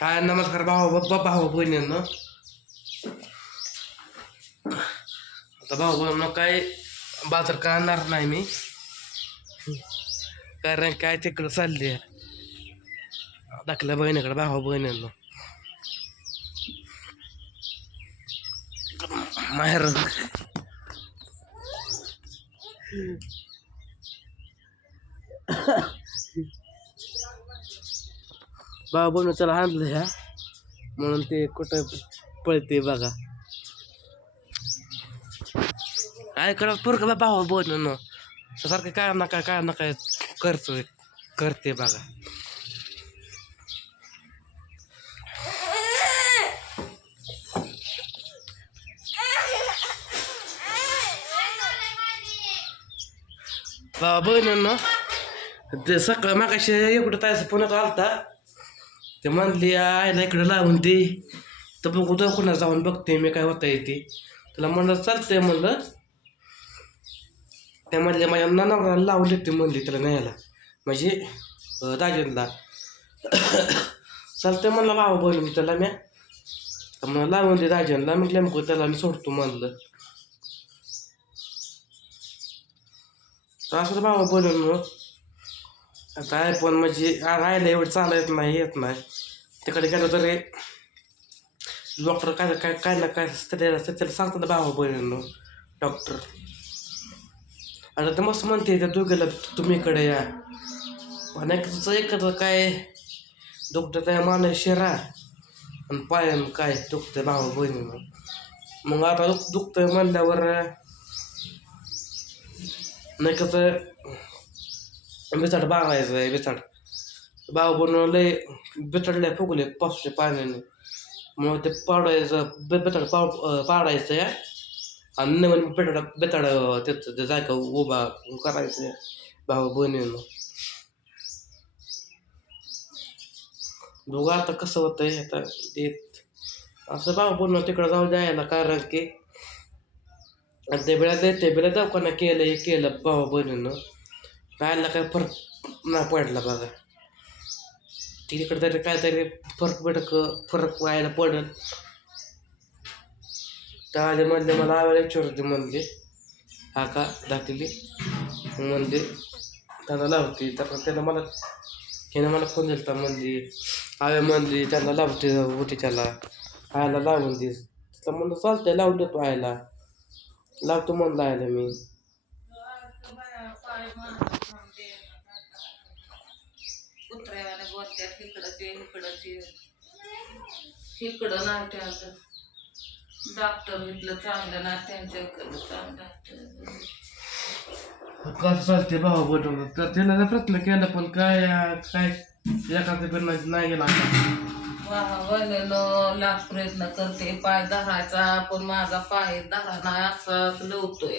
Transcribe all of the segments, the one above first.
हाय नमस्कार भाऊ बाप्पा भाऊ बहिणींनो. आता भाऊ बहिणींनो काय बाजार का आणणार नाही मी? कारण काय तिकडं चालली दाखल्या बहिणीकडे भाऊ बहिणींनो. माहेर बाबा बहिणी त्याला आणलं ह्या म्हणून ते कुठं पळते बघा. काय करा पोरग बा भाऊ न. सारखं काय ना काय काय ना काय करते बघा. भाऊ बहिणींनो ते सकाळ मागाशी इकडं तायचं पुण्यात आलता. ते म्हणली आईला इकडं लावून दे. तर बघू दवाखान्यात जाऊन बघते मी काय होता येते. त्याला म्हणलं चालतंय म्हणलं. त्या म्हणले माझ्या नवऱ्याला लावून देते म्हणली त्याला न्यायला. म्हणजे राजेंद्रला चालतंय म्हणलं लावा बोल मी त्याला म्या. म्हणलं लावून दे राजेंद्रला म्हटलं मग त्याला मी सोडतो म्हणलं. तर असं बाबा बोलून मग आता आयफोन म्हणजे आ- राहायला एवढं चालत नाही येत नाही. तिकडे गेलं तरी डॉक्टर काय काय काय ना काय त्याला त्याला सांगतात भावा बहिणींनो डॉक्टर आता ते मस्त म्हणते त्या दोघेला तुम्ही इकडे या. पण एकच एकत्र काय दुखतं त्या मान शिरा. आणि पायान काय दुखतं भावा बहिणीनं. मग आता दुख दुखतंय म्हणल्यावर नाही कसं बिचाड बांधायचं आहे बिचाड बाबा बनवून लय बिचडल्या फुगले पावसाच्या पाण्याने मग ते पाडायचं बे पाव पाडायचं आहे आणि नवीन बेताड बेताड त्याचं ते जायका उभा करायचं भावा बहिणीनं दोघं आता कसं होतंय आता ते असं भाऊ बोलणं तिकडं जाऊ द्यायला कारण की ते बेळा ते बेळा दवाखाना केलं हे केलं भावा बहिणीनं राहायला काय फरक नाही पडला बघा तिकडे तरी काहीतरी फरक पडक फरक व्हायला पडल. त्या म्हणले मला आवाज विचारते म्हणले. हा का? दाखली म्हणले त्यांना लावते. तर त्याला मला हिनं मला फोन दिला म्हणली आवे म्हणली त्यांना लावते होते त्याला. आयला लावून दे. तर म्हणलं चालतंय लावून देतो आयला. लावतो म्हणलं आयला मी. इकडं ते इकडं ते. इकडं नाट्याचं डॉक्टर इथलं चांगलं ना त्यांच्या चांगलं कसं चालते भाऊ बनवलं तर जर प्रयत्न केला पण काय काय एखाद्या पण नाही गेला बनलेलं लाख प्रयत्न करते. पाय धरायचा पण माझा पाय धरा नाही असाच लवतोय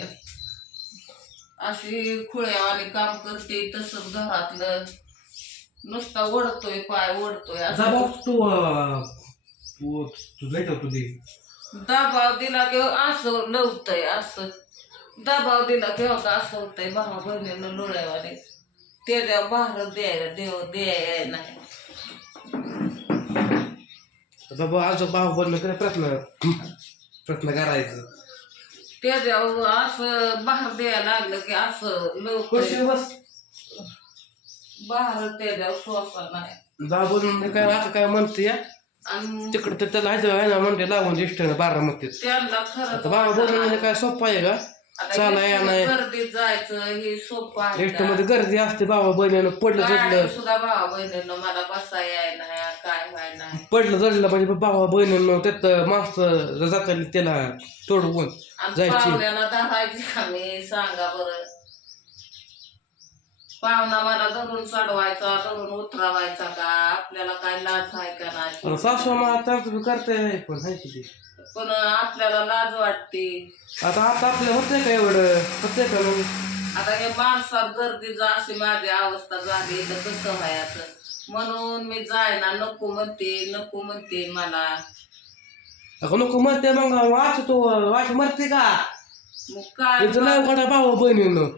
अशी खुळ्यावाने काम करते तसंच घरातलं. नुसता ओढतोय पाय ओढतोय असं तू अं, तू तू तुझी. दबाव दिला की असं लवतंय असं. दबाव दिला की होता असं होतंय भावा बहिणीनं लोळ्यावाने त्याच्या बाहेर द्यायला देव द्याय नाही. दबाव आज भाऊ बनलं तरी प्रयत्न प्रयत्न करायचं. त्याच्या असं बाहेर द्यायला लागलं की असं लवकर बस. बाहेर नाही. दबाव बनवून काय आता काय म्हणते या? आणि तिकडे तर त्याला आहे ना म्हणते लावून दिसत बारामतीत त्यांना खरं आता बाबा बनवून म्हणजे काय सोपं आहे का? चाला या नाही. गर्दीत जायचं हे सोपं आहे? मध्ये गर्दी असते बाबा बहिणीनं पडलं गाड्या जडलं. सुद्धा भावा बहिणीनं मला बसा याय नाही काय व्हाय नाही. पडलं जडलं म्हणजे बाबा बहिणीनं त्यात माणसं जाताना त्याला तोडवून आणि जायची. पाहुण्याला धरायची सांगा बरं. पाहुणा मला धरून चढवायचा धरून उतरवायचा का? आपल्याला काय लाज आहे का नाही? सासू मला तर करते पण किती पण आपल्याला लाज वाटते. आता आता आपल्या होतंय का एवढं? होतंय का मग? आता हे माणसात गर्दी जा अशी माझी अवस्था झाली तर कसं व्हायचं म्हणून मी जायना नको म्हणते नको म्हणते मला. अगं नको म्हणते मग वाच तू वाच मरते का? मग काय नाही कोणा भाऊ बहिणीनं?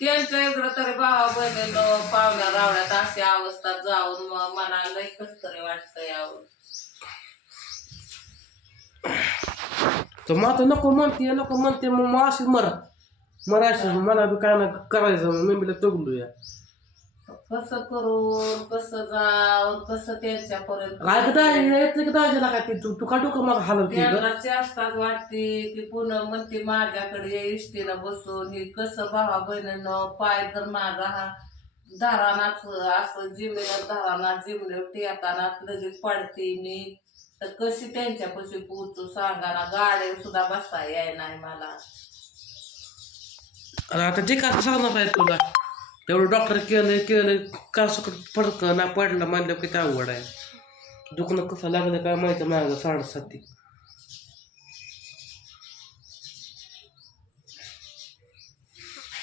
त्यांच्या इकडं तरी भावा बहिणी पावल्या रावण्यात अशी अवस्था जाऊन मग मला लई कस तरी वाटत यावं. तर मग आता नको म्हणते नको म्हणते मग मग अशी मरा. मरायचं मला बी काय ना करायचं मग मी बिला तगलूया कसं करून कसं जाऊन कसं त्यांच्यापर्यंत का ते तू तू का डोकं मला हलवते त्यांना चेष्टाच वाटते की पुन्हा म्हणते माझ्याकडे ये इष्टीनं बसून हे कसं भावा बहिणीनं पाय तर माझा हा दारानाच असं जिमेला दाराना जिमले टेकाना लगेच पडते मी. तर कशी त्यांच्यापाशी पोचू सांगा ना गाड्या सुद्धा बसता याय नाही मला. आता जे काय सांगणार आहे तुला? तेवढं डॉक्टर केलं केलं का सकट फडक ना पडलं म्हणलं किती अवघड आहे दुखणं कसं लागलं काय माहिती मागं साडेसाती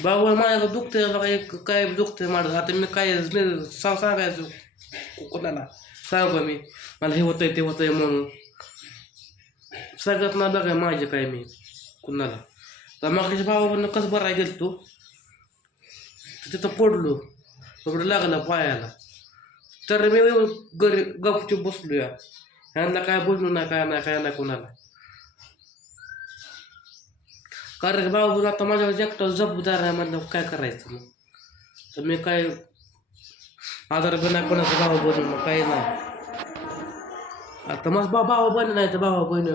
बाबा माझ्या दुखतंय बघा एक काय दुखतंय माझं आता मी काय मी सांग सांगायचं को- कोणाला सांगू का मी मला हे होतंय ते होतंय म्हणून सगळ्यात ना बघाय माझे काय मी कुणाला तर मग भावाकडनं कसं बराय गेल तू तिथं पडलो. पकडू लागला पायाला. तर मी घरी गपचूप बसलो या ह्यांना काय बोललो ना काय नाही काय नाही कोणाला. कारण की बाबा आता माझ्या एकटा जबाबदार आहे म्हणलं काय करायचं मग? तर मी काय आधार बिना नाही कोणाचा भाऊ बनवलं काही नाही. आता मग बा भावा बहिणी नाही तर भावा बहिणी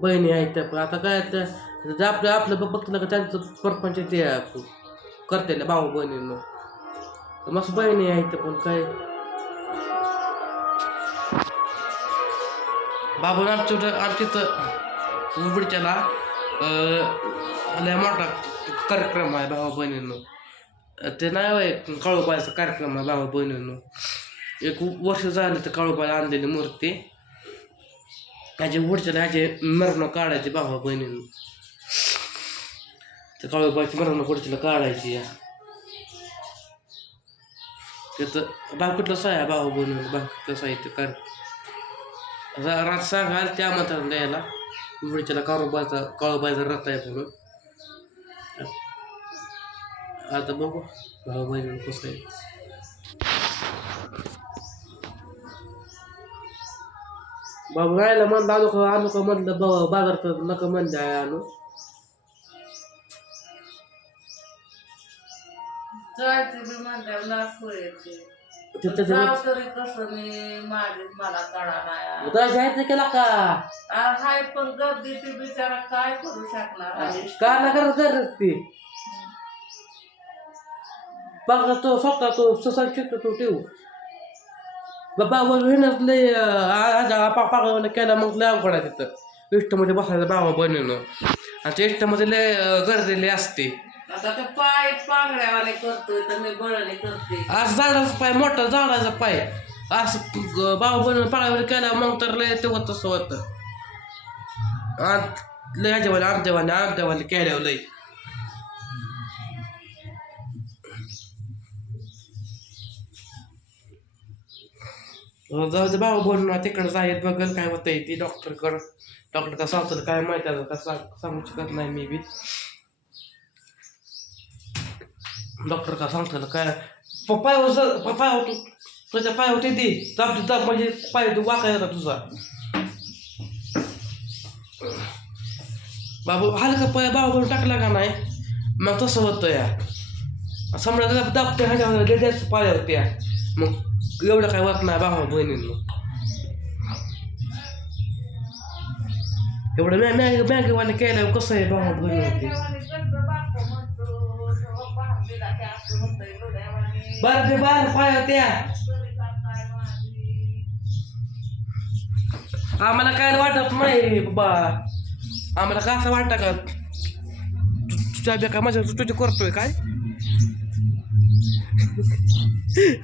बहिणी आहेत त्या पण. आता काय त्या आपलं आपलं बघ- बघतं का त्यांचं परपंच ते करते भाऊ बहिणींना. मस्त बहिणी आहेत पण काय? बाबा आमच्या आमच्या तर उबडच्याला लय मोठा कार्यक्रम आहे भावा बहिणींनो. ते नाही वय काळूबाईचा कार्यक्रम आहे भावा बहिणींनो. एक वर्ष झालं तर काळोबाला आणलेली मूर्ती. ह्याचे पुढच्या ह्याचे मरण काढायचे भावा बहिणींनो. तर काळोबाची मरण पुढच्याला काढायची या. त्याचं भाव कुठलं साया भाऊ बनवून भाव कुठलं साहित्य कर रात सांगाल त्या म्हणतात द्यायला. पुढच्याला काळोबाचा काळोबाचा रथ आहे म्हणून. आता बघू भाऊ बहिणी कसं आहे. बाबू राहिला म्हणलं आलो का आलो का म्हणलं बाबा बाजारात नका म्हणलं आहे जायचं बी म्हणल्यावर लास येते. तिथं तरी कसं मी माझी मला कळा नाही जायचं केला का? हाय पण गर्दी ती बिचारा काय करू शकणार आहे? का ना करत करत ती? बघा तो स्वतः तो ससा शिकतो तो ठेवू. बाबा बहिणच लय पापाने केला मग लय अवघड आहे तिथं. इष्टमध्ये बसायचं बाबा बनवणं. आणि त्या इष्टमध्ये लय अं, गर्दी लय असते. आता ते पाय पांगड्यावाने करतोय तर मी बळणी करते असं झाडाचा पाय मोठा झाडाचा पाय. असं ग- बाबा बनवून पाळावर केला मग तर लय ते होत तसं होतं आणि लय ह्याच्यावाले आमच्यावाले आमच्यावाले केल्यावर लय. जाऊ दे बाबा बोलून तिकडे जाईल बघल काय होतंय ती डॉक्टरकडं डॉक्टर का सांगतो काय माहिती आता का सांग सांगू शकत नाही मी बी. डॉक्टर का सांगतो काय? पाय होत पाय होतो तुझ्या पाय होते ती. दाब दाब म्हणजे पाय तू येतात तुझा. बाबू हलका पाय बाबा टाकला का नाही? मग तसं होतं या. समजा दाब दाबते ह्याच्यावर लेड्याच पाय होत्या मग एवढं काय वाट नाही बाबा बहिणींना. एवढं मॅ मॅग मॅगवाने केलं कसं आहे बाबा बहिणी बरं ते बार पाय होत्या. आम्हाला काय वाटत नाही बा आम्हाला का असं वाटतं का? तुझ्या बेका माझ्या तुझी करतोय काय?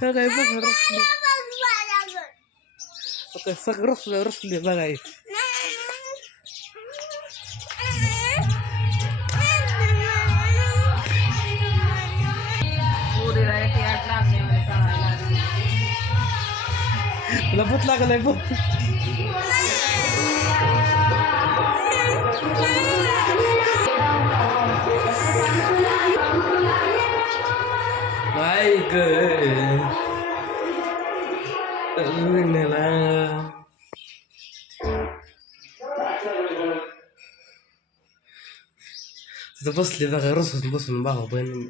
काय बघ रसले. काय सगळं रसले रसले बघाय भूत लागलंय बघ ऐक. तिथं बसले बघा रसून बसून भावा बहीण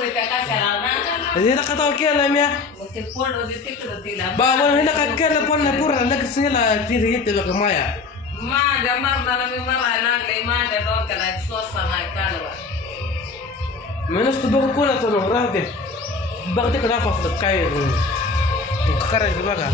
काय त्या कशाला ना हिला का ताव केला म्या. मग ते पडू दे तिकडं तिला बाबा हिला का केलं पण नाही पुरा लगेच हिला तिथे येते बघा माया. माझ्या मर्दाला मी मरायला लागले माझ्या डोक्याला एक सोसा नाही काढवा मी नसतं बघू कोणाचं नको राहू दे बघा तिकडे आपलं काय करायचं बघा.